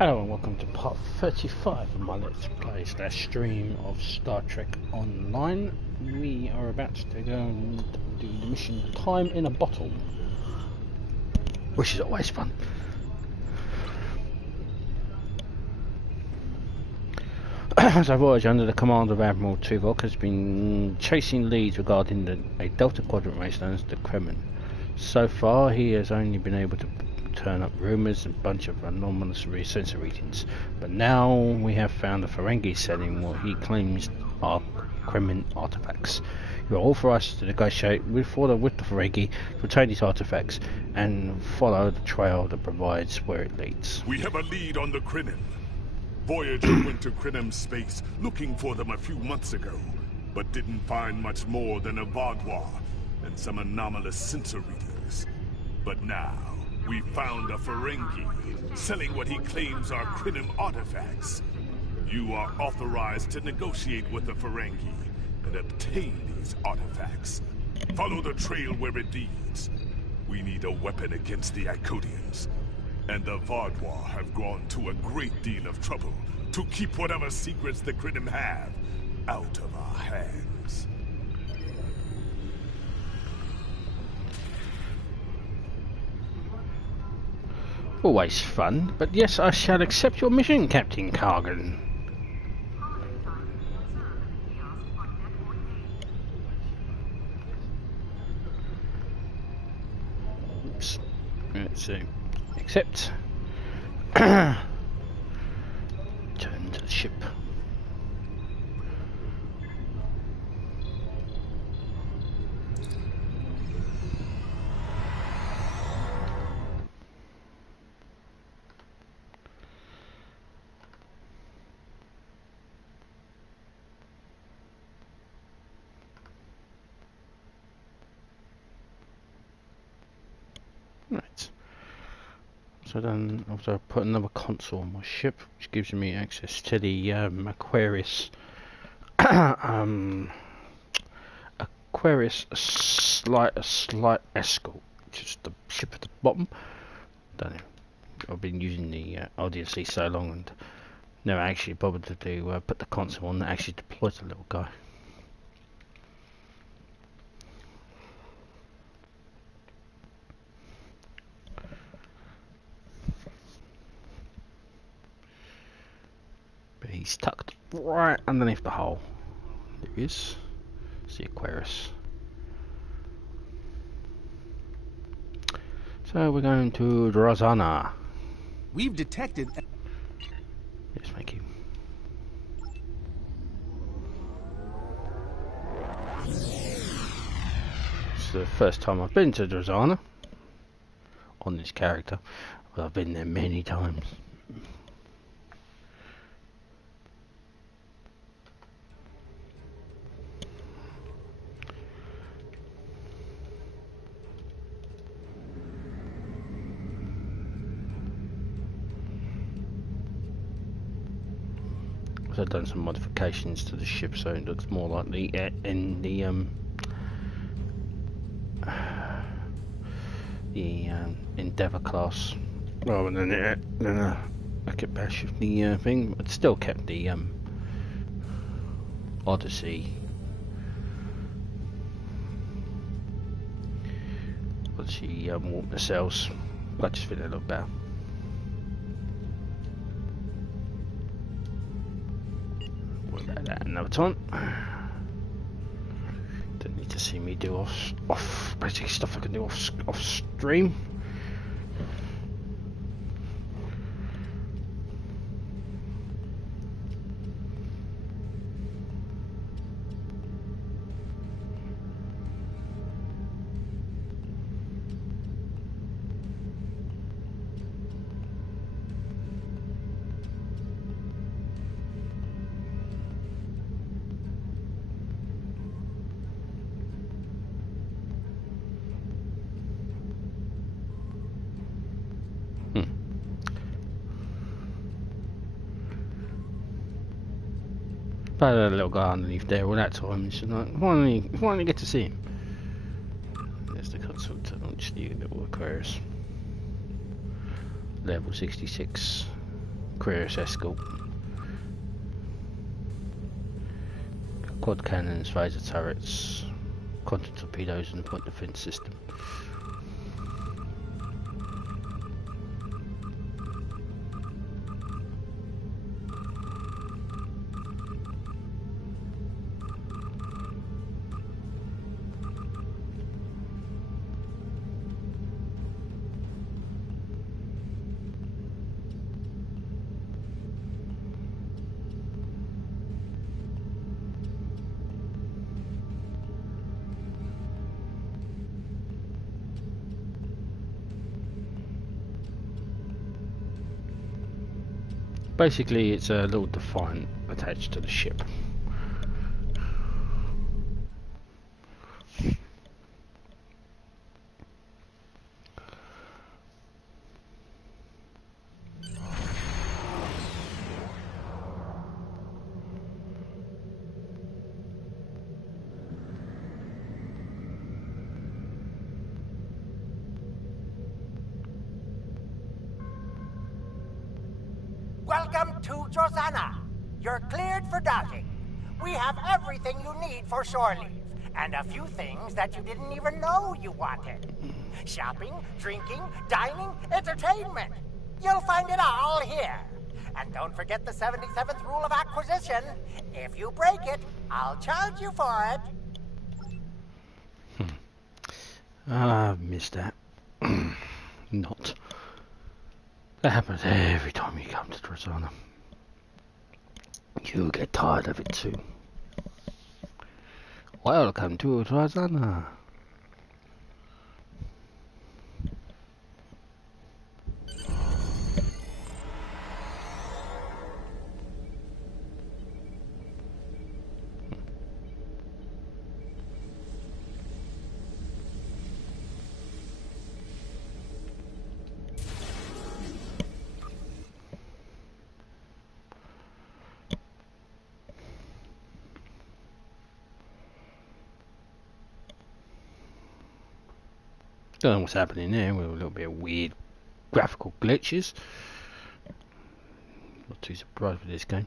Hello and welcome to part 35 of my Let's Play / stream of Star Trek Online. We are about to go and do the mission Time in a Bottle, which is always fun. So Voyage under the command of Admiral Tuvok has been chasing leads regarding a Delta Quadrant race known as the Krenim. So far he has only been able to turn up rumours and a bunch of anomalous sensor readings, but now we have found a ferengi selling what he claims are Krenim artifacts. You are authorised to negotiate with the ferengi to obtain these artifacts and follow the trail that provides where it leads. We have a lead on the Krenim. Voyager went to Krenim space looking for them a few months ago, but didn't find much more than a Vaadwaur and some anomalous sensor readings. But now we found a ferengi selling what he claims are Krenim artifacts. You are authorized to negotiate with the ferengi and obtain these artifacts. Follow the trail where it leads. We need a weapon against the Iconians, and the Vaadwaur have gone to a great deal of trouble to keep whatever secrets the Krenim have out of our hands. Always fun, but yes, I shall accept your mission, Captain Cargan. Oops. Let's see. Accept. Turn to the ship. Right. So then after I put another console on my ship, which gives me access to the Aquarius Aquarius slight escort, which is the ship at the bottom. Don't know. I've been using the RDC so long and never actually bothered to do put the console on that actually deploys the little guy. But he's tucked right underneath the hull. There he is. It's the Aquarius. So we're going to Drozana. We've detected. Yes, thank you. It's the first time I've been to Drozana on this character, but I've been there many times. I've done some modifications to the ship so it looks more like the Endeavour class rather than a Bash of the thing, but still kept the Odyssey warp nacelles. I just think they look better. That another time. Don't need to see me do off basically stuff I can do off stream. But a little guy underneath there all that time, it's just like, finally get to see him. There's the console to launch the little Aquarius. Level 66. Aquarius escort. Quad cannons, phaser turrets, quantum torpedoes and point defense system. Basically, it's a little Defiant attached to the ship. Welcome to Josana. You're cleared for docking. We have everything you need for shore leave, and a few things that you didn't even know you wanted. Shopping, drinking, dining, entertainment. You'll find it all here. And don't forget the 77th rule of acquisition. If you break it, I'll charge you for it. I've missed that. Not. That happens every time you come to Drozana. You'll get tired of it too. Welcome to Drozana. Don't know what's happening there with a little bit of weird graphical glitches. Not too surprised with this game.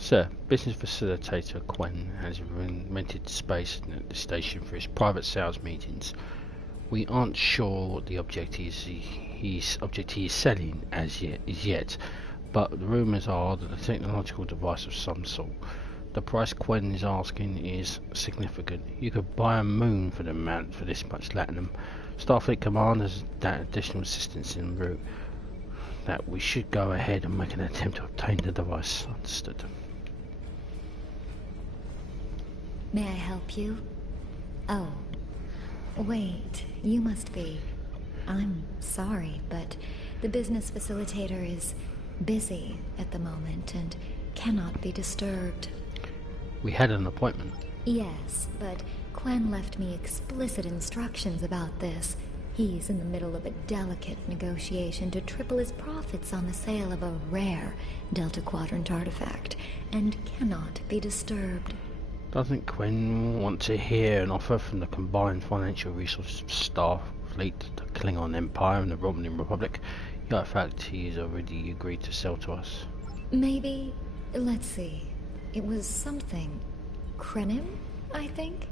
Sir, business facilitator Quen has rented space at the station for his private sales meetings. We aren't sure what the object is he is selling as yet, but the rumours are that a technological device of some sort. The price Quen is asking is significant. You could buy a moon for the amount for this much latinum. Starfleet Command has that additional assistance en route. That we should go ahead and make an attempt to obtain the device. Understood. May I help you? Oh, wait, you must be. I'm sorry, but the business facilitator is busy at the moment and cannot be disturbed. We had an appointment. Yes, but Quen left me explicit instructions about this. He's in the middle of a delicate negotiation to triple his profits on the sale of a rare Delta Quadrant artifact, and cannot be disturbed. Doesn't Quen want to hear an offer from the combined financial resources of Starfleet, the Klingon Empire and the Romulan Republic? The artifact he has already agreed to sell to us. Maybe, let's see, it was something. Krenim, I think?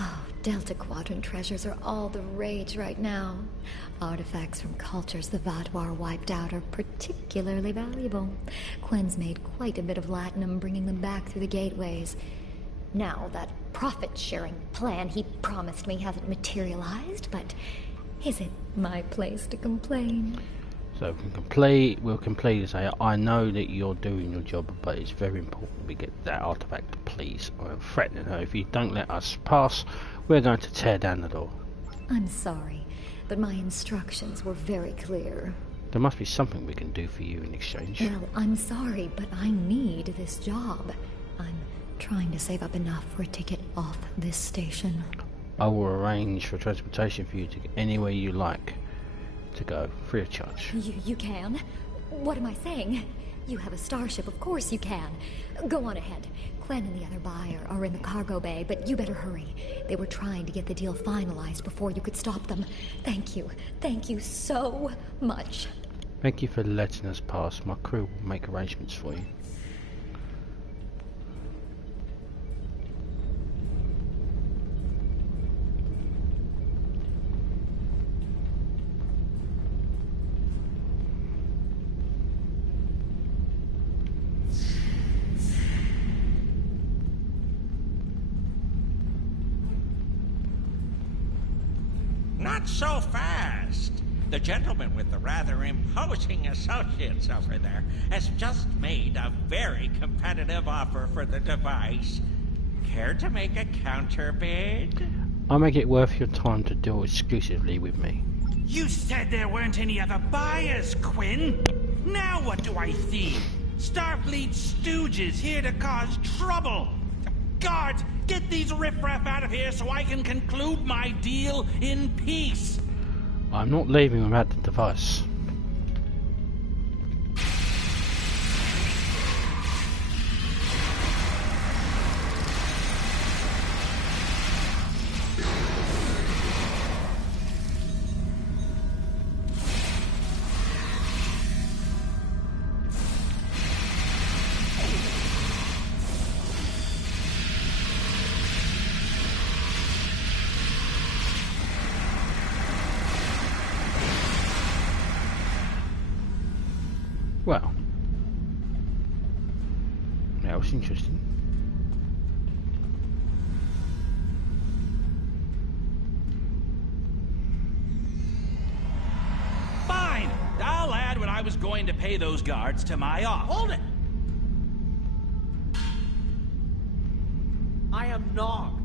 Oh, Delta Quadrant treasures are all the rage right now. Artifacts from cultures the Vaadwaur wiped out are particularly valuable. Quen's made quite a bit of latinum bringing them back through the gateways. Now, that profit-sharing plan he promised me hasn't materialized, but is it my place to complain? So we'll complete and say, I know that you're doing your job, but it's very important we get that artifact, please. I'm threatening her. If you don't let us pass, we're going to tear down the door. I'm sorry, but my instructions were very clear. There must be something we can do for you in exchange. Well, I'm sorry, but I need this job. I'm trying to save up enough for a ticket off this station. I will arrange for transportation for you to get anywhere you like to go, free of charge. You can? What am I saying? You have a starship, of course you can. Go on ahead. Glenn and the other buyer are in the cargo bay, but you better hurry. They were trying to get the deal finalized before you could stop them. Thank you. Thank you so much. Thank you for letting us pass. My crew will make arrangements for you. Not so fast. The gentleman with the rather imposing associates over there has just made a very competitive offer for the device. Care to make a counterbid? I'll make it worth your time to deal exclusively with me. You said there weren't any other buyers, Quinn. Now what do I see? Starfleet stooges here to cause trouble. Guards, get these riffraff out of here so I can conclude my deal in peace. I'm not leaving without the device. Well, that was interesting. Fine. I'll add what I was going to pay those guards to my offer. Hold it! I am Nog,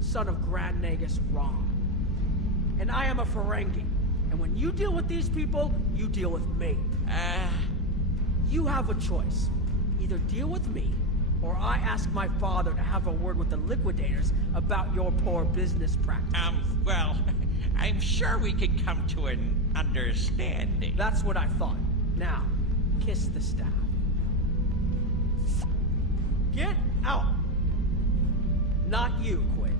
son of Grand Nagus Rom. And I am a ferengi. And when you deal with these people, you deal with me. You have a choice. Either deal with me, or I ask my father to have a word with the liquidators about your poor business practices. Well, I'm sure we can come to an understanding. That's what I thought. Now, kiss the staff. Get out! Not you, Quinn.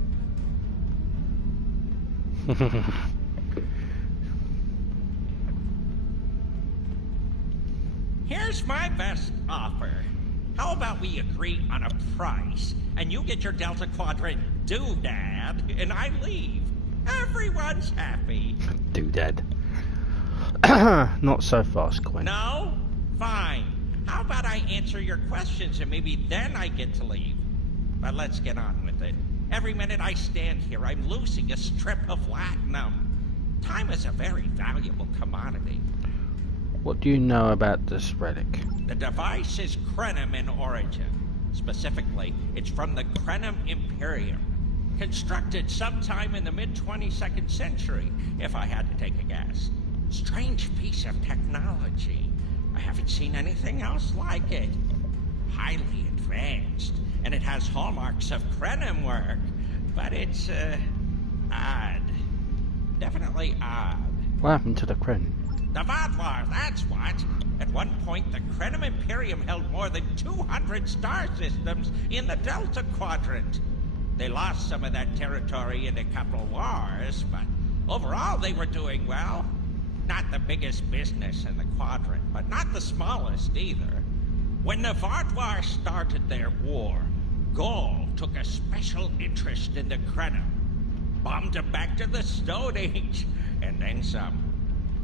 Here's my best offer. How about we agree on a price, and you get your Delta Quadrant doodad, and I leave. Everyone's happy. Doodad. Not so fast, Quinn. No? Fine. How about I answer your questions, and maybe then I get to leave? But let's get on with it. Every minute I stand here, I'm losing a strip of latinum. Time is a very valuable commodity. What do you know about this relic? The device is Krenim in origin. Specifically, it's from the Krenim Imperium. Constructed sometime in the mid-22nd century, if I had to take a guess. Strange piece of technology. I haven't seen anything else like it. Highly advanced, and it has hallmarks of Krenim work. But it's, odd. Definitely odd. What happened to the Krenim? The Vaadwaur, that's what. At one point, the Krenim Imperium held more than 200 star systems in the Delta Quadrant. They lost some of that territory in a couple wars, but overall they were doing well. Not the biggest business in the quadrant, but not the smallest either. When the Vaadwaur started their war, Gaul took a special interest in the Krenim. Bombed them back to the Stone Age, and then some.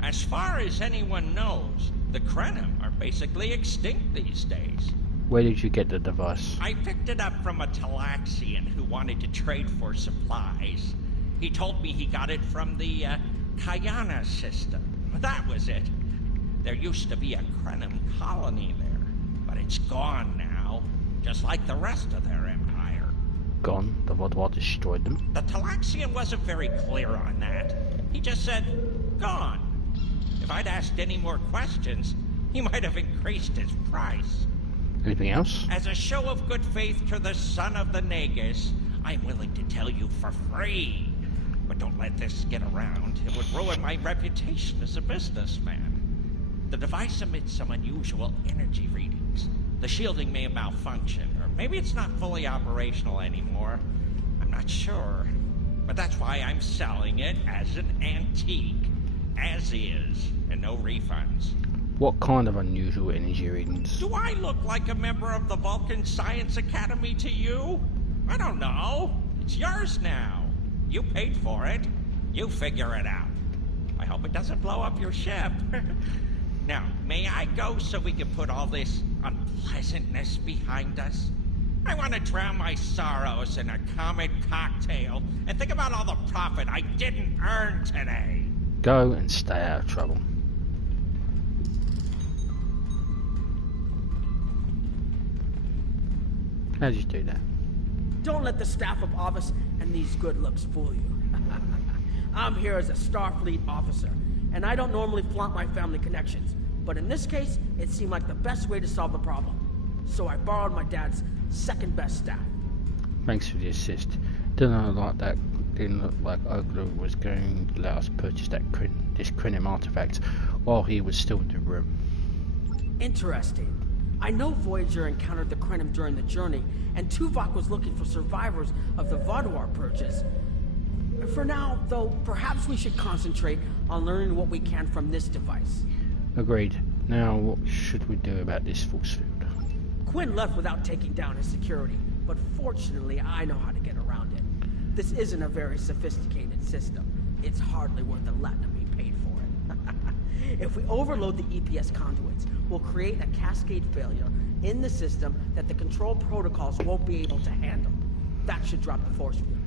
As far as anyone knows, the Krenim are basically extinct these days. Where did you get the device? I picked it up from a Talaxian who wanted to trade for supplies. He told me he got it from the Kayana system. That was it. There used to be a Krenim colony there, but it's gone now, just like the rest of their empire. Gone? The Vaadwaur destroyed them? The Talaxian wasn't very clear on that. He just said, gone. If I'd asked any more questions, he might have increased his price. Anything else? As a show of good faith to the son of the Nagus, I'm willing to tell you for free. But don't let this get around. It would ruin my reputation as a businessman. The device emits some unusual energy readings. The shielding may have malfunctioned, or maybe it's not fully operational anymore. I'm not sure. But that's why I'm selling it as an antique. As is, and no refunds. What kind of unusual energy readings? Do I look like a member of the Vulcan Science Academy to you? I don't know. It's yours now. You paid for it. You figure it out. I hope it doesn't blow up your ship. Now, may I go so we can put all this unpleasantness behind us? I want to drown my sorrows in a comet cocktail and think about all the profit I didn't earn today. Go and stay out of trouble. How'd you do that? Don't let the staff of office and these good looks fool you. I'm here as a Starfleet officer, and I don't normally flaunt my family connections. But in this case, it seemed like the best way to solve the problem. So I borrowed my dad's second best staff. Thanks for the assist. Didn't look like Oglu was going to let us purchase this Krenim artifact while he was still in the room. Interesting. I know Voyager encountered the Krenim during the journey, and Tuvok was looking for survivors of the Vaadwaur purchase. For now, though, perhaps we should concentrate on learning what we can from this device. Agreed. Now, what should we do about this force field? Quinn left without taking down his security, but fortunately I know how to get around it. This isn't a very sophisticated system. It's hardly worth the Latinum we paid for it. If we overload the EPS conduits, we'll create a cascade failure in the system that the control protocols won't be able to handle. That should drop the force field.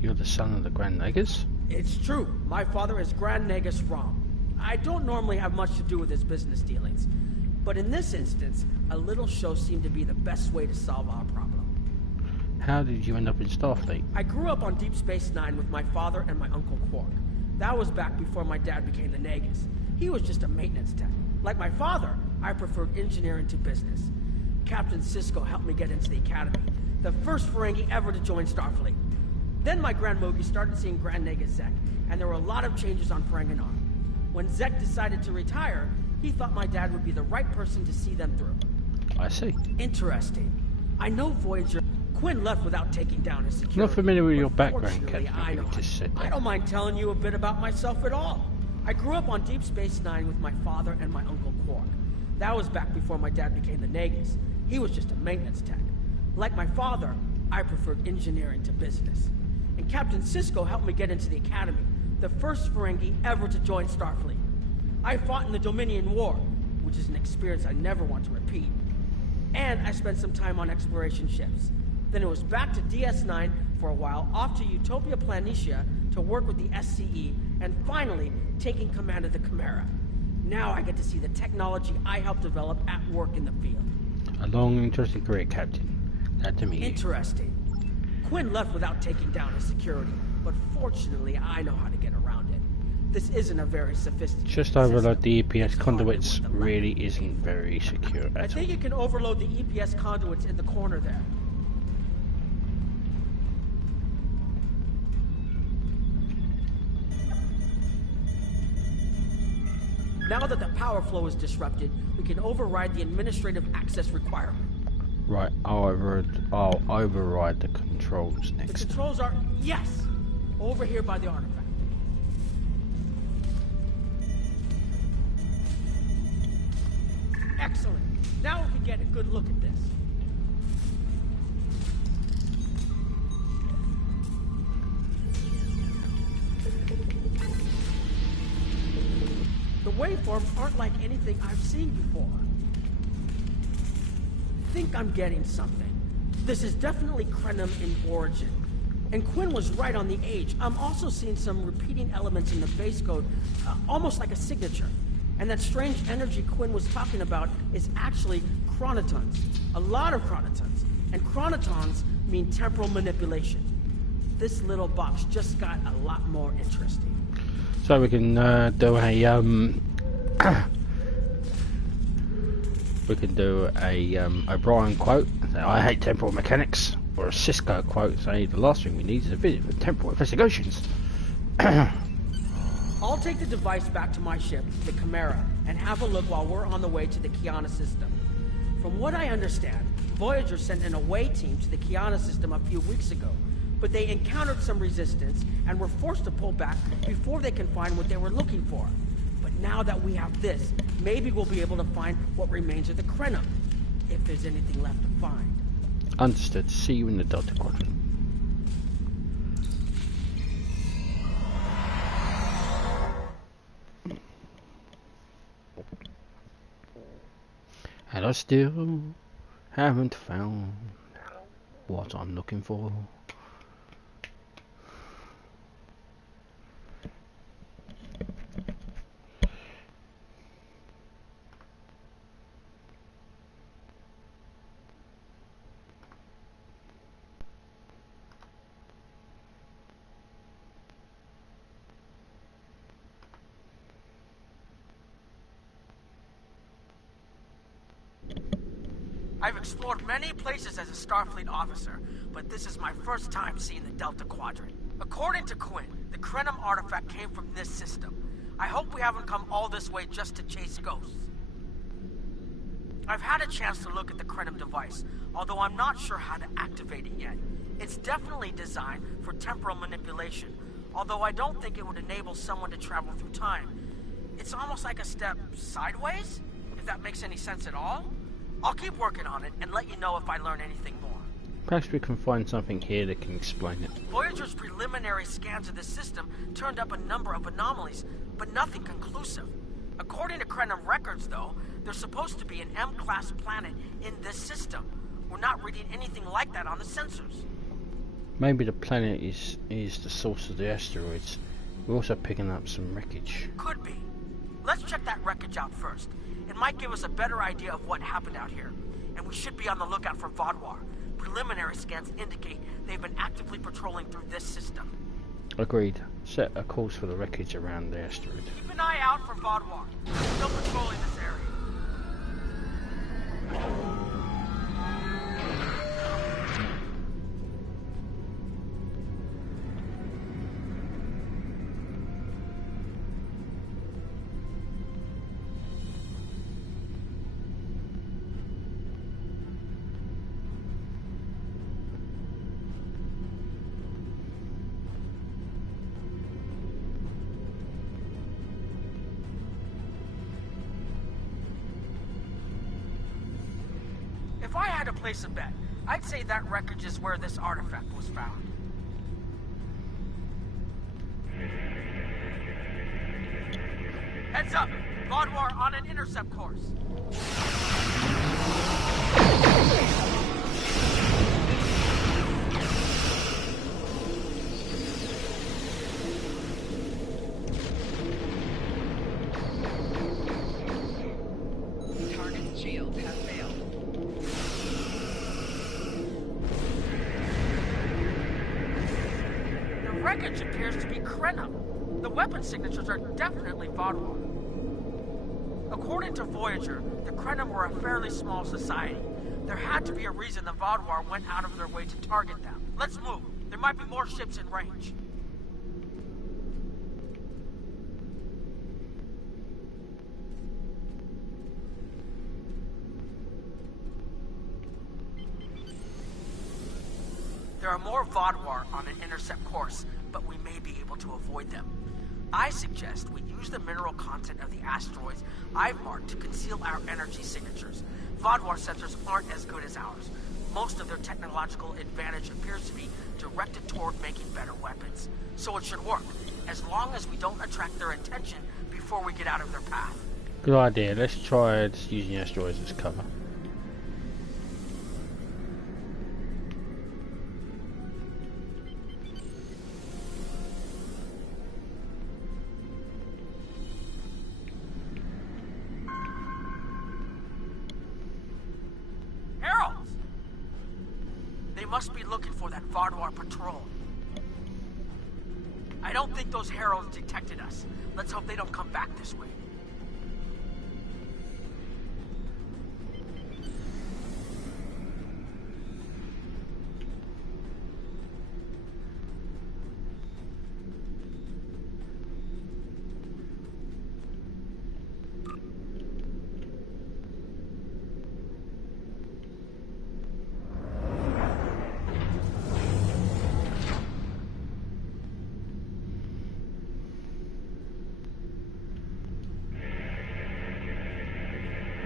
You're the son of the Grand Nagus? It's true. My father is Grand Nagus Rom. I don't normally have much to do with his business dealings, but in this instance, a little show seemed to be the best way to solve our problem. How did you end up in Starfleet? I grew up on Deep Space Nine with my father and my Uncle Quark. That was back before my dad became the Nagus. He was just a maintenance tech. Like my father, I preferred engineering to business. Captain Sisko helped me get into the Academy, the first Ferengi ever to join Starfleet. Then my Grand Mogi started seeing Grand Nagus Zek, and there were a lot of changes on Ferenginar. When Zek decided to retire, he thought my dad would be the right person to see them through. I see. Interesting. I know Voyager... Quinn left without taking down his security. Not familiar with your background, Captain. Captain. I don't mind telling you a bit about myself at all. I grew up on Deep Space Nine with my father and my Uncle Quark. That was back before my dad became the Nagus. He was just a maintenance tech. Like my father, I preferred engineering to business. And Captain Sisko helped me get into the Academy, the first Ferengi ever to join Starfleet. I fought in the Dominion War, which is an experience I never want to repeat. And I spent some time on exploration ships. Then it was back to DS9 for a while, off to Utopia Planitia to work with the SCE, and finally taking command of the Chimera. Now I get to see the technology I helped develop at work in the field. A long, interesting career, Captain. Glad to meet you. Interesting. Quinn left without taking down his security, but fortunately I know how to get around it. This isn't a very sophisticated Just overload system. the EPS It's conduits hardly worth the really Latinum isn't we paid very secure for. I at all. think you can overload the EPS conduits in the corner there. Now that the power flow is disrupted, we can override the administrative access requirement. Right, I'll override the controls The next. controls are, yes, over here by the artifact. Excellent. Now we can get a good look at this. The waveforms aren't like anything I've seen before. I think I'm getting something. This is definitely Krenim in origin. And Quinn was right on the age. I'm also seeing some repeating elements in the base code, almost like a signature. And that strange energy Quinn was talking about is actually chronotons. A lot of chronotons. And chronotons mean temporal manipulation. This little box just got a lot more interesting. So we can do a we can do a O'Brien quote, say, I hate temporal mechanics, or a Cisco quote, say the last thing we need is a visit for temporal investigations. I'll take the device back to my ship, the Chimera, and have a look while we're on the way to the Kiana system. From what I understand, Voyager sent an away team to the Kiana system a few weeks ago, but they encountered some resistance and were forced to pull back before they can find what they were looking for. But now that we have this, maybe we'll be able to find what remains of the Krenim, if there's anything left to find. Understood. See you in the Delta Quadrant. And I still haven't found what I'm looking for. I've explored many places as a Starfleet officer, but this is my first time seeing the Delta Quadrant. According to Quinn, the Krenim artifact came from this system. I hope we haven't come all this way just to chase ghosts. I've had a chance to look at the Krenim device, although I'm not sure how to activate it yet. It's definitely designed for temporal manipulation, although I don't think it would enable someone to travel through time. It's almost like a step sideways, if that makes any sense at all. I'll keep working on it and let you know if I learn anything more. Perhaps we can find something here that can explain it. Voyager's preliminary scans of the system turned up a number of anomalies, but nothing conclusive. According to Krenim records, though, there's supposed to be an M-class planet in this system. We're not reading anything like that on the sensors. Maybe the planet is the source of the asteroids. We're also picking up some wreckage. Could be. Let's check that wreckage out first. It might give us a better idea of what happened out here. And we should be on the lookout for Vaadwaur. Preliminary scans indicate they've been actively patrolling through this system. Agreed. Set a course for the wreckage around the asteroid. Keep an eye out for Vaadwaur. We're still patrolling this area. If I had to place a bet, I'd say that wreckage is where this artifact was found. Heads up! Vaadwaur on an intercept course. Target's shields have failed. The wreckage appears to be Krenim. The weapon signatures are definitely Vaadwaur. According to Voyager, the Krenim were a fairly small society. There had to be a reason the Vaadwaur went out of their way to target them. Let's move. There might be more ships in range. There are more Vaadwaur on an intercept course, but we may be able to avoid them. I suggest we use the mineral content of the asteroids I've marked to conceal our energy signatures. Vaadwaur sensors aren't as good as ours. Most of their technological advantage appears to be directed toward making better weapons. So it should work, as long as we don't attract their attention before we get out of their path. Good idea. Let's try using asteroids as cover. must be looking for that Vaadwaur patrol. I don't think those heralds detected us. Let's hope they don't come back this way.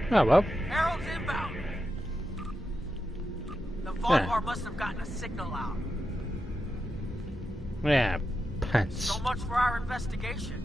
Oh well. Herald's inbound. The Vaadwaur must have gotten a signal out. Yeah, pants. So much for our investigation.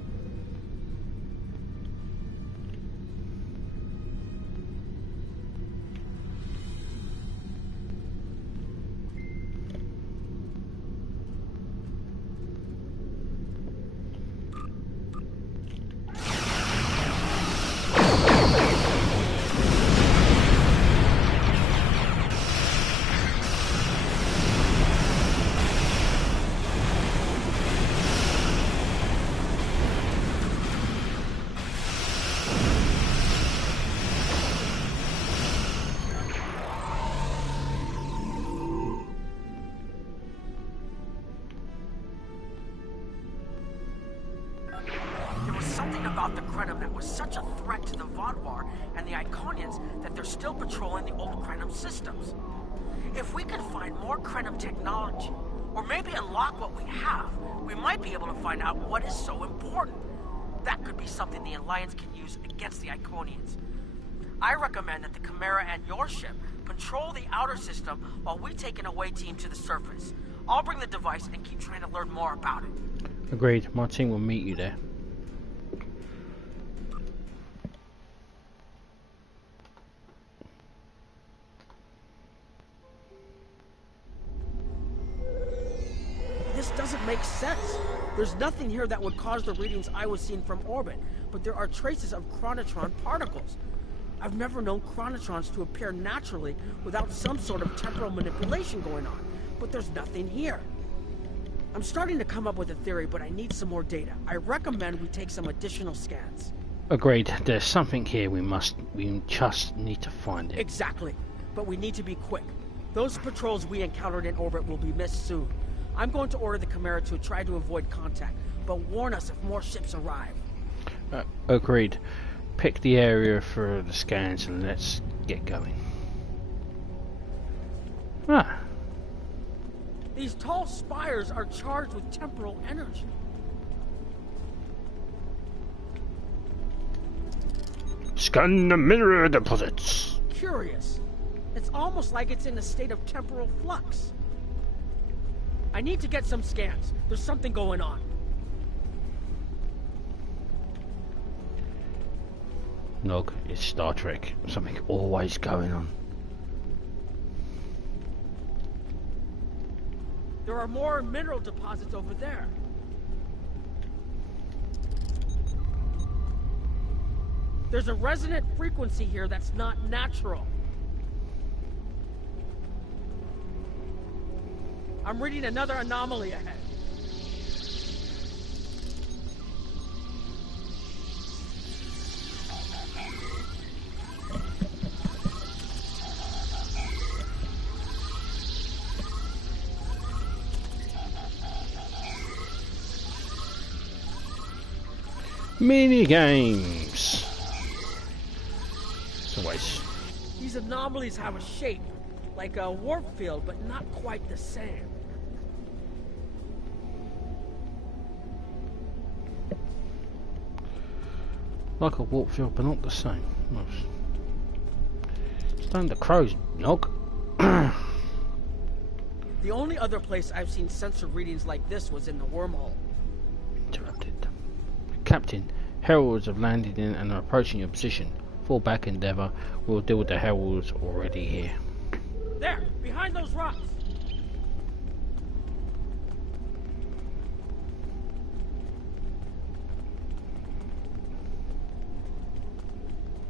About the Krenim that was such a threat to the Vaadwaur and the Iconians that they're still patrolling the old Krenim systems. If we can find more Krenim technology, or maybe unlock what we have, we might be able to find out what is so important. That could be something the Alliance can use against the Iconians. I recommend that the Chimera and your ship patrol the outer system while we take an away team to the surface. I'll bring the device and keep trying to learn more about it. Agreed. My team will meet you there. This doesn't make sense. There's nothing here that would cause the readings I was seeing from orbit, but there are traces of chronotron particles. I've never known chronotrons to appear naturally without some sort of temporal manipulation going on, but there's nothing here. I'm starting to come up with a theory, but I need some more data. I recommend we take some additional scans. Agreed. There's something here we just need to find it. Exactly. But we need to be quick. Those patrols we encountered in orbit will be missed soon. I'm going to order the Chimera to try to avoid contact, but warn us if more ships arrive. Agreed. Pick the area for the scans and let's get going. Ah. These tall spires are charged with temporal energy. Scan the mineral deposits. Curious. It's almost like it's in a state of temporal flux. I need to get some scans. There's something going on. Nog, it's Star Trek. Something always going on. There are more mineral deposits over there. There's a resonant frequency here that's not natural. I'm reading another anomaly ahead. Mini games. It's always. These anomalies have a shape, like a warp field, but not quite the same. Like a warp field, but not the same. Stand the crows, Nog. The only other place I've seen sensor readings like this was in the wormhole. Interrupted. Captain, heralds have landed in and are approaching your position. Fall back, Endeavour. We'll deal with the heralds already here. There, behind those rocks.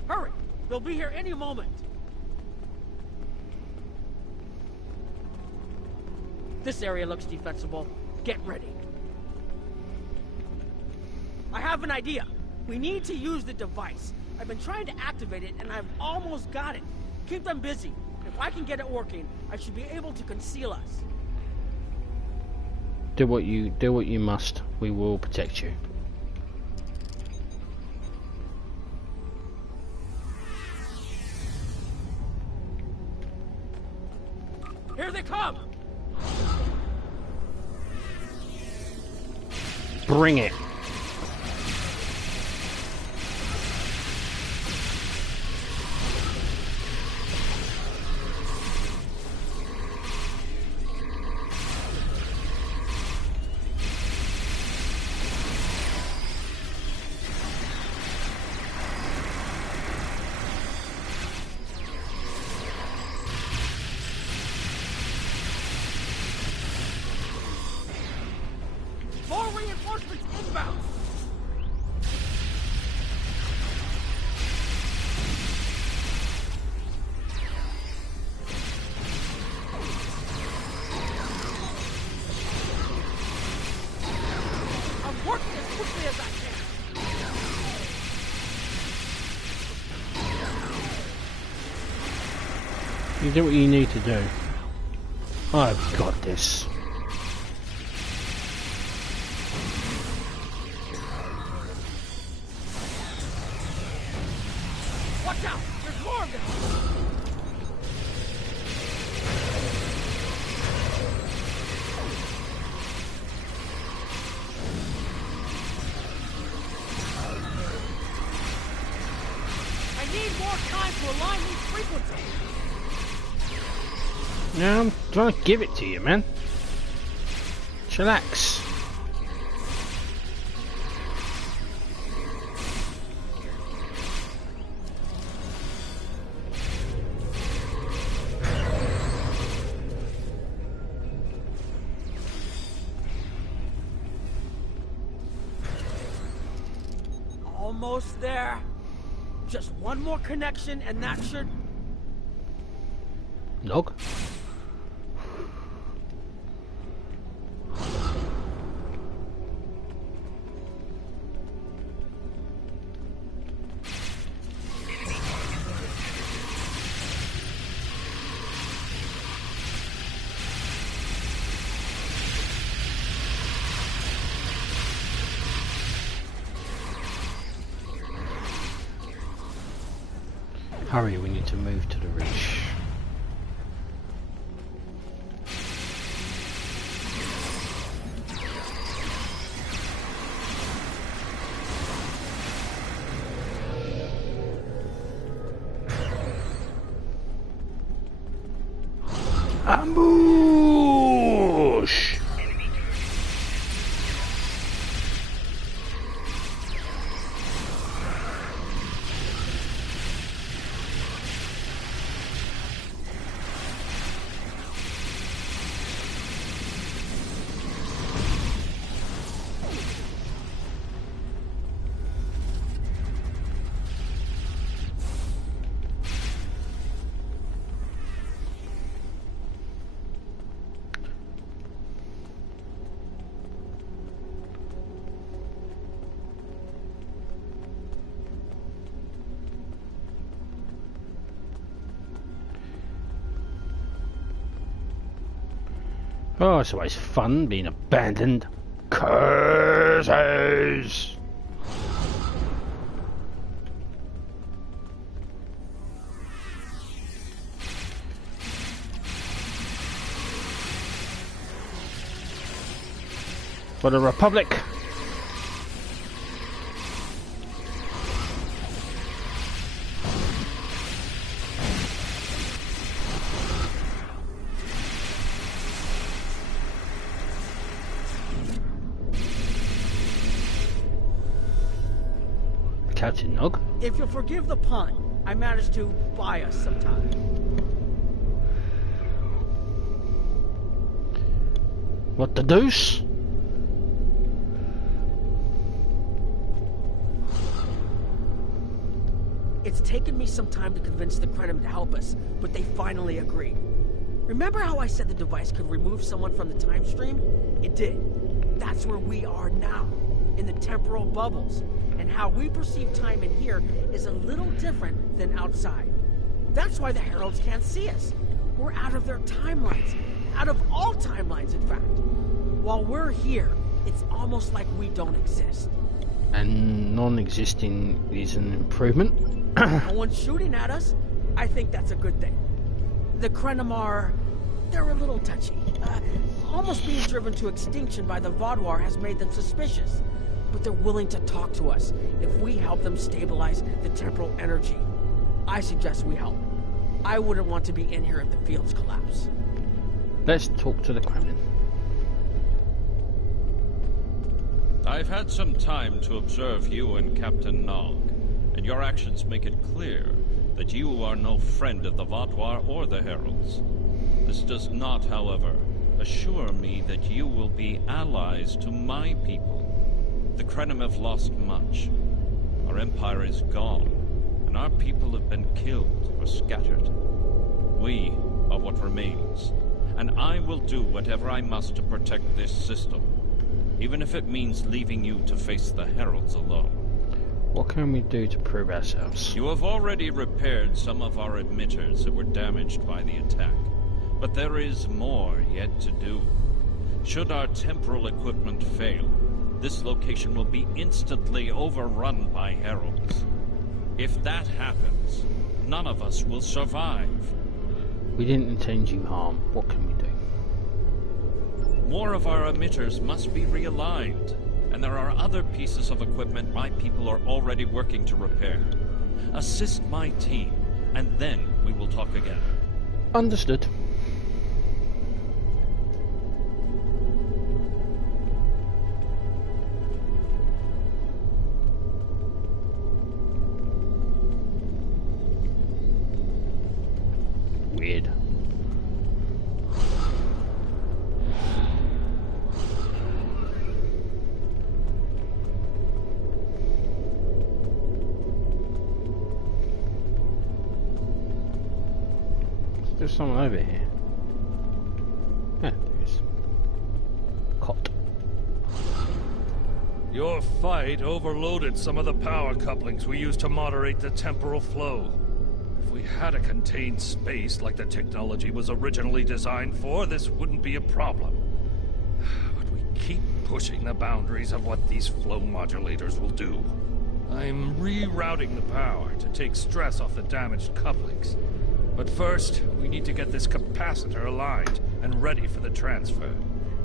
Hurry! They'll be here any moment. This area looks defensible. Get ready. I have an idea. We need to use the device. I've been trying to activate it, and I've almost got it. Keep them busy. If I can get it working, I should be able to conceal us. Do what you must. We will protect you. Here they come! Bring it. More reinforcements inbound! I'm working as quickly as I can. You do what you need to do. I've got this. Watch out! There's more of them! I need more time to align these frequencies! Yeah, I'm trying to give it to you, man. Chillax. Almost there. Just one more connection and that should... Log. Hurry, we need to move to the ridge. Ambush! Oh, it's always fun being abandoned. Curses! For the Republic! Captain Nog? If you'll forgive the pun, I managed to buy us some time. What the deuce? It's taken me some time to convince the Krenim to help us, but they finally agreed. Remember how I said the device could remove someone from the time stream? It did. That's where we are now, in the temporal bubbles. And how we perceive time in here is a little different than outside. That's why the Heralds can't see us. We're out of their timelines. Out of all timelines, in fact. While we're here, it's almost like we don't exist. And non-existing is an improvement. No one's shooting at us. I think that's a good thing. The Krenim are... they're a little touchy. Almost being driven to extinction by the Vaadwaur has made them suspicious. But they're willing to talk to us if we help them stabilize the temporal energy. I suggest we help. I wouldn't want to be in here if the fields collapse. Let's talk to the Kremlin. I've had some time to observe you and Captain Nog, and your actions make it clear that you are no friend of the Vaadwaur or the Heralds. This does not, however, assure me that you will be allies to my people. The Krenim have lost much. Our empire is gone, and our people have been killed or scattered. We are what remains, and I will do whatever I must to protect this system, even if it means leaving you to face the Heralds alone. What can we do to prove ourselves? You have already repaired some of our emitters that were damaged by the attack, but there is more yet to do. Should our temporal equipment fail, this location will be instantly overrun by Heralds. If that happens, none of us will survive. We didn't intend you harm. What can we do? More of our emitters must be realigned, and there are other pieces of equipment my people are already working to repair. Assist my team, and then we will talk again. Understood. Weird. There's someone over here. Yeah, there is. Cot. Your fight overloaded some of the power couplings we used to moderate the temporal flow. If we had a contained space like the technology was originally designed for, this wouldn't be a problem. But we keep pushing the boundaries of what these flow modulators will do. I'm rerouting the power to take stress off the damaged couplings. But first, we need to get this capacitor aligned and ready for the transfer.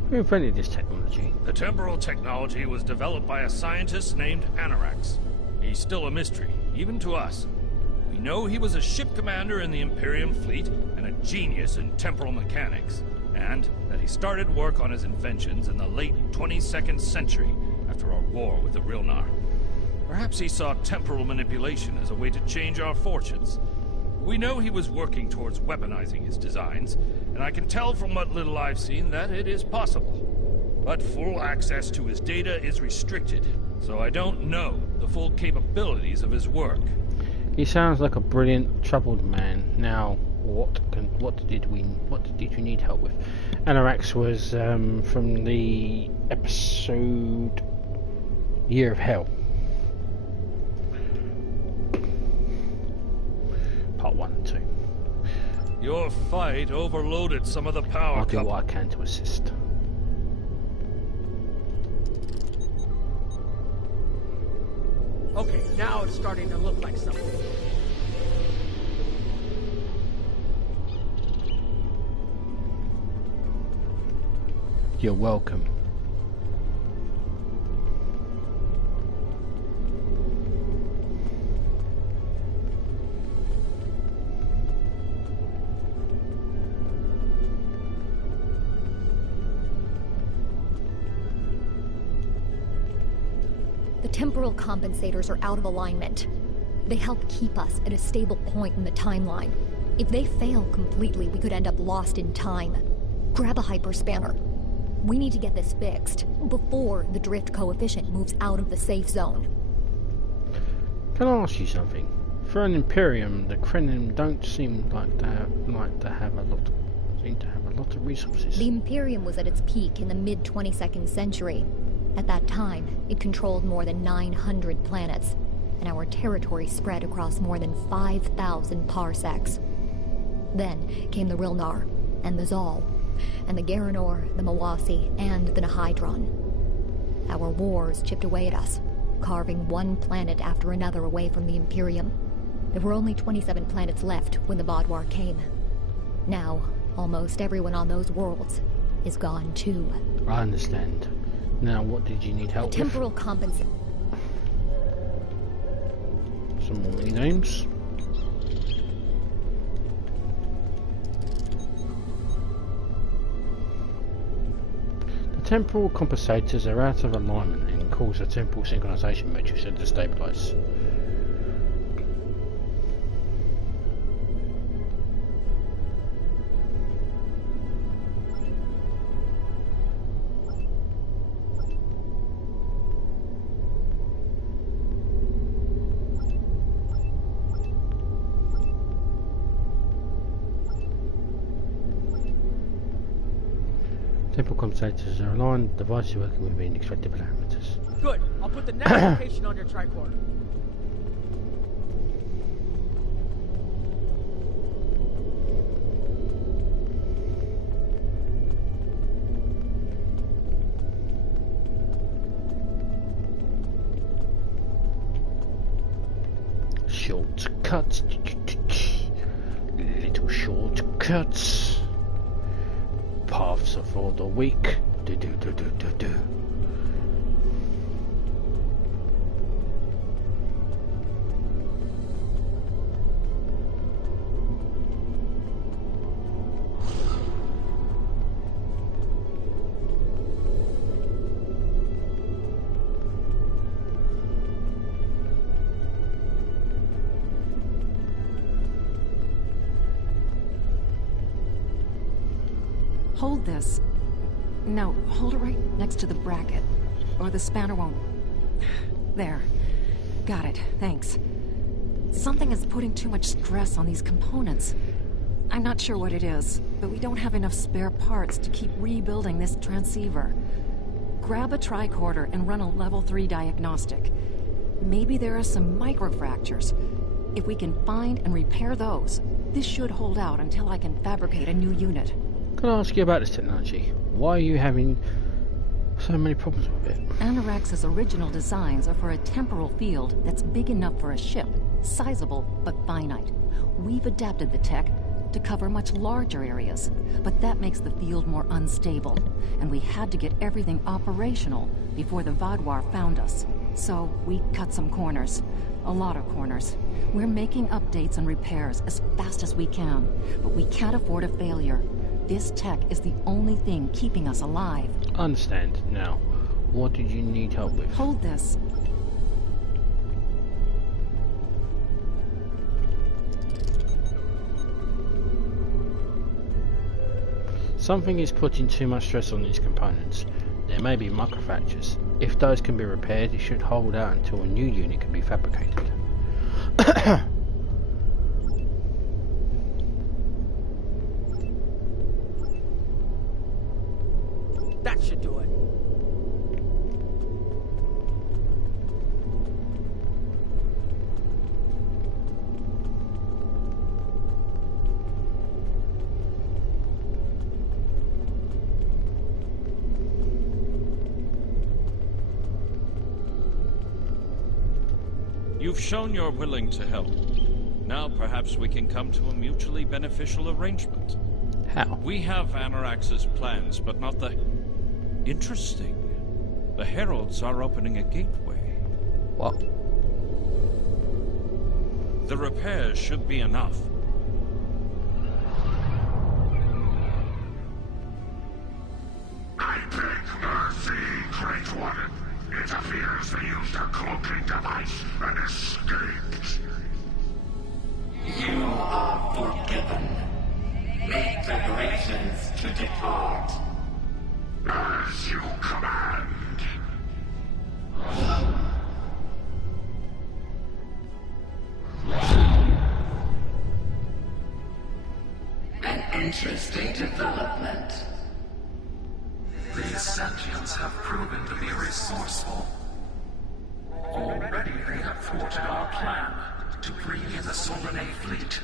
Who invented this technology? The temporal technology was developed by a scientist named Anorax. He's still a mystery, even to us. We know he was a ship commander in the Imperium fleet and a genius in temporal mechanics, and that he started work on his inventions in the late 22nd century after our war with the Rilnar. Perhaps he saw temporal manipulation as a way to change our fortunes. We know he was working towards weaponizing his designs, and I can tell from what little I've seen that it is possible. But full access to his data is restricted, so I don't know the full capabilities of his work. He sounds like a brilliant, troubled man. Now, what did we need help with? Anorax was from the episode Year of Hell. Part 1 and 2. Your fight overloaded some of the power. I'll do what I can to assist. Okay, now it's starting to look like something. You're welcome. The temporal compensators are out of alignment. They help keep us at a stable point in the timeline. If they fail completely, we could end up lost in time. Grab a hyperspanner. We need to get this fixed before the drift coefficient moves out of the safe zone. Can I ask you something? For an Imperium, the Krenim don't seem like to have a lot Seem to have a lot of resources. The Imperium was at its peak in the mid-22nd century. At that time, it controlled more than 900 planets, and our territory spread across more than 5,000 parsecs. Then came the Rilnar, and the Zal, and the Garanor, the Mawasi, and the Nahydron. Our wars chipped away at us, carving one planet after another away from the Imperium. There were only 27 planets left when the Vaadwaur came. Now, almost everyone on those worlds is gone too. I understand. Now, what did you need help with? Temporal compensation. Some more mini names. The temporal compensators are out of alignment and cause a temporal synchronization matrix to destabilize. Temporal compensators are aligned, devices working within expected parameters. Good. I'll put the next location on your tricorder. Shortcuts. Little shortcuts. Paths for the weak. Do. Hold this. No, hold it right next to the bracket, or the spanner won't... There. Got it, thanks. Something is putting too much stress on these components. I'm not sure what it is, but we don't have enough spare parts to keep rebuilding this transceiver. Grab a tricorder and run a level 3 diagnostic. Maybe there are some microfractures. If we can find and repair those, this should hold out until I can fabricate a new unit. Can I ask you about this technology? Why are you having so many problems with it? Anorax's original designs are for a temporal field that's big enough for a ship, sizable but finite. We've adapted the tech to cover much larger areas, but that makes the field more unstable, and we had to get everything operational before the Vaadwaur found us. So we cut some corners. A lot of corners. We're making updates and repairs as fast as we can, but we can't afford a failure. This tech is the only thing keeping us alive. I understand. Now, what did you need help with? Hold this. Something is putting too much stress on these components. There may be microfractures. If those can be repaired, it should hold out until a new unit can be fabricated. That should do it. You've shown you're willing to help. Now perhaps we can come to a mutually beneficial arrangement. How? We have Anorax's plans, but not the... Interesting. The Heralds are opening a gateway. What? The repairs should be enough. I beg mercy, Great One. It appears they used a cloaking device and escaped. You are forgiven. Make preparations to depart. As you command. An Interesting development. These sentients have proven to be resourceful. Already they have thwarted our plan to bring in the Solanae fleet.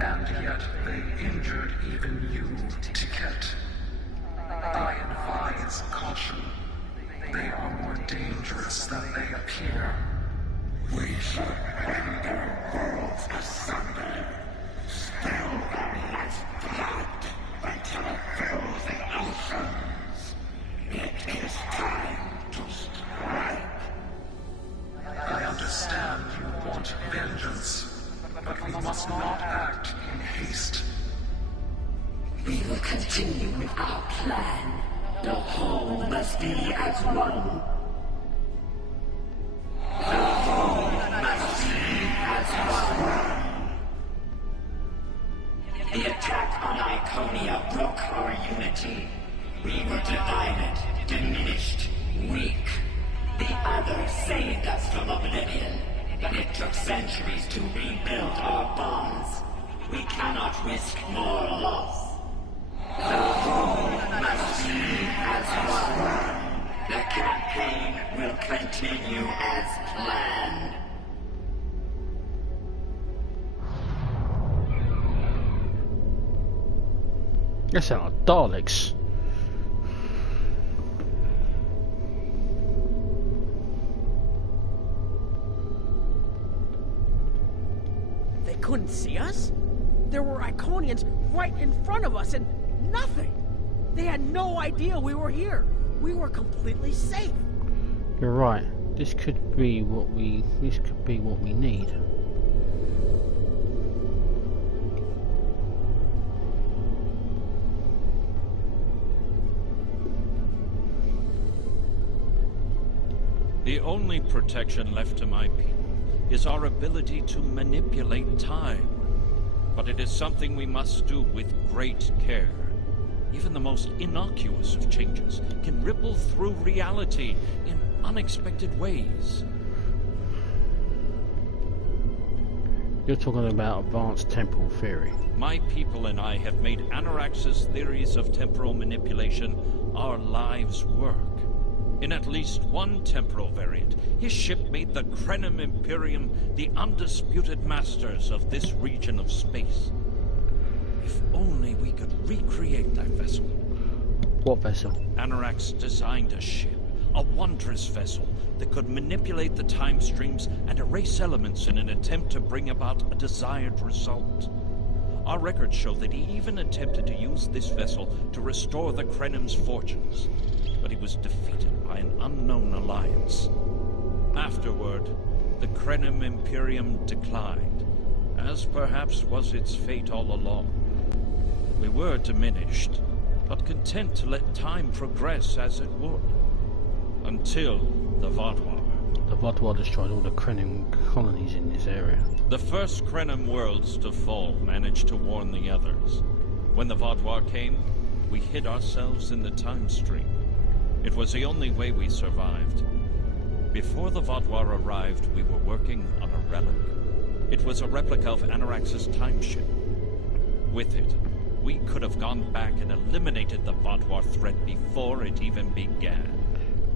And yet they injured even you, Ticket. I advise caution. They are more dangerous than they appear. We should end their worlds asunder. Spill them with blood until it fills the oceans. It is time to strike. I understand you want vengeance, but we must not act in haste. We will continue with our plan. The whole must be as one. The whole must be as one. The attack on Iconia broke our unity. We were divided, diminished, weak. The others saved us from oblivion, but it took centuries to rebuild our bonds. We cannot risk more loss. The whole must be as one. The campaign will continue as planned. They sound like Daleks. They couldn't see us? There were Iconians right in front of us and nothing! They had no idea we were here. We were completely safe. You're right. This could be what we need. The only protection left to my people is our ability to manipulate time. But it is something we must do with great care. Even the most innocuous of changes can ripple through reality in unexpected ways. You're talking about advanced temporal theory. My people and I have made Anarax's theories of temporal manipulation our lives' work. In at least one temporal variant, his ship made the Krenim Imperium the undisputed masters of this region of space. If only we could recreate that vessel. What vessel? Anarax designed a ship, a wondrous vessel that could manipulate the time streams and erase elements in an attempt to bring about a desired result. Our records show that he even attempted to use this vessel to restore the Krenim's fortunes, but he was defeated by an unknown alliance. Afterward, the Krenim Imperium declined, as perhaps was its fate all along. We were diminished, but content to let time progress as it would. Until the Vaadwaur. The Vaadwaur destroyed all the Krenim colonies in this area. The first Krenim worlds to fall managed to warn the others. When the Vaadwaur came, we hid ourselves in the time stream. It was the only way we survived. Before the Vaadwaur arrived, we were working on a relic. It was a replica of Anarax's time ship. With it, we could have gone back and eliminated the Vaadwaur threat before it even began.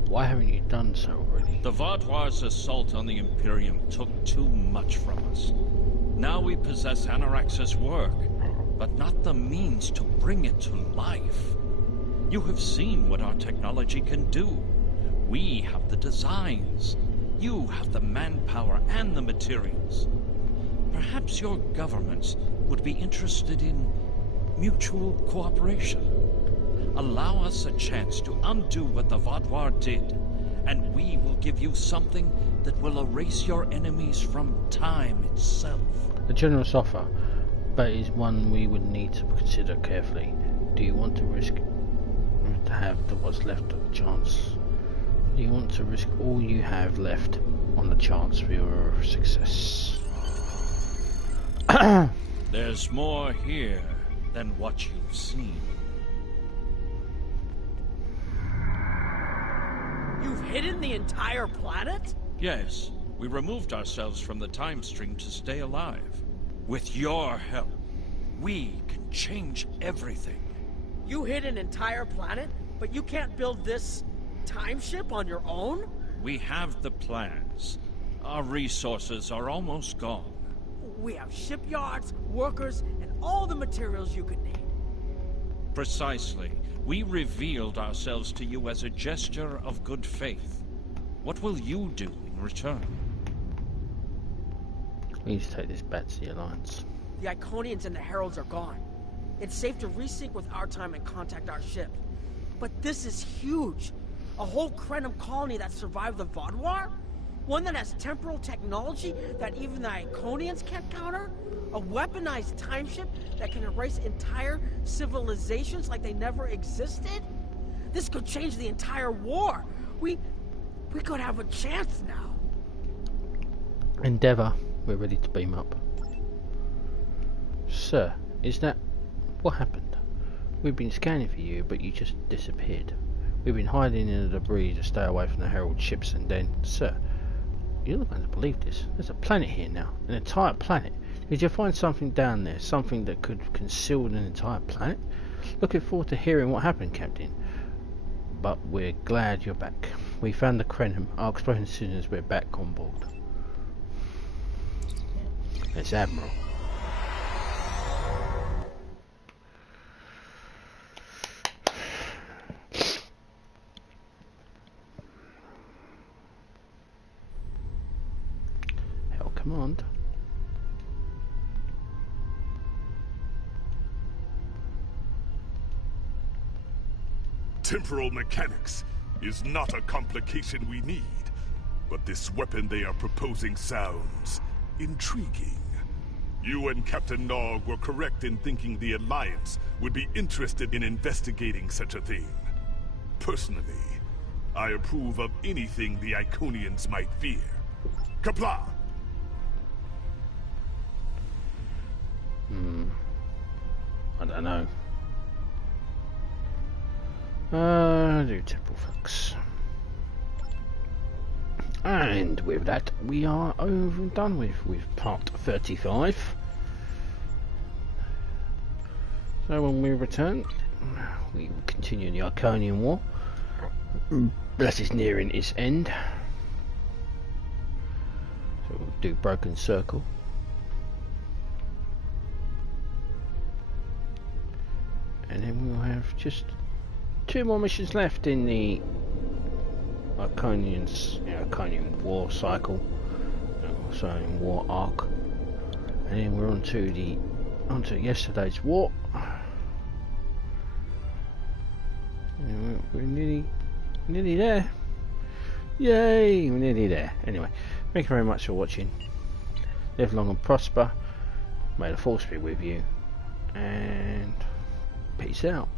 Why haven't you done so already? The Vaadwaur's assault on the Imperium took too much from us. Now we possess Anarax's work, but not the means to bring it to life. You have seen what our technology can do. We have the designs. You have the manpower and the materials. Perhaps your governments would be interested in mutual cooperation. Allow us a chance to undo what the Vaadwaur did, and we will give you something that will erase your enemies from time itself. A generous offer, but it is one we would need to consider carefully. Do you want to risk to have what's left of the chance? Do you want to risk all you have left on the chance for your success? There's more here than what you've seen. You've hidden the entire planet? Yes, We removed ourselves from the time stream to stay alive. With your help, we can change everything. You hit an entire planet, but you can't build this time ship on your own? We have the plans. Our resources are almost gone. We have shipyards, workers, and all the materials you could need. Precisely. We revealed ourselves to you as a gesture of good faith. What will you do in return? We need to take this back to the Alliance. The Iconians and the Heralds are gone. It's safe to resync with our time and contact our ship. But this is huge. A whole Krenim colony that survived the Vaadwaur? One that has temporal technology that even the Iconians can't counter? A weaponized time ship that can erase entire civilizations like they never existed? This could change the entire war. We could have a chance now. Endeavour, we're ready to beam up. Sir, is that what happened? We've been scanning for you, but you just disappeared. We've been hiding in the debris to stay away from the Herald ships, and then, sir, you're not going to believe this. There's a planet here now, an entire planet. Did you find something down there, something that could conceal an entire planet? Looking forward to hearing what happened, Captain. But we're glad you're back. We found the Krenim. I'll explain as soon as we're back on board. It's Admiral. Hell Command. Temporal mechanics is not a complication we need, but this weapon they are proposing sounds intriguing. You and Captain Nog were correct in thinking the Alliance would be interested in investigating such a thing. Personally, I approve of anything the Iconians might fear. Kapla! I don't know. Do temporal flux. And with that, we are over and done with part 35. So when we return, we will continue the Iconian War. That is nearing its end. So we'll do Broken Circle. And then we'll have just 2 more missions left in the Iconian War cycle, Iconian War arc, and then we're onto yesterday's war. And we're nearly there. Yay! We're nearly there. Anyway, thank you very much for watching. Live long and prosper. May the force be with you, and peace out.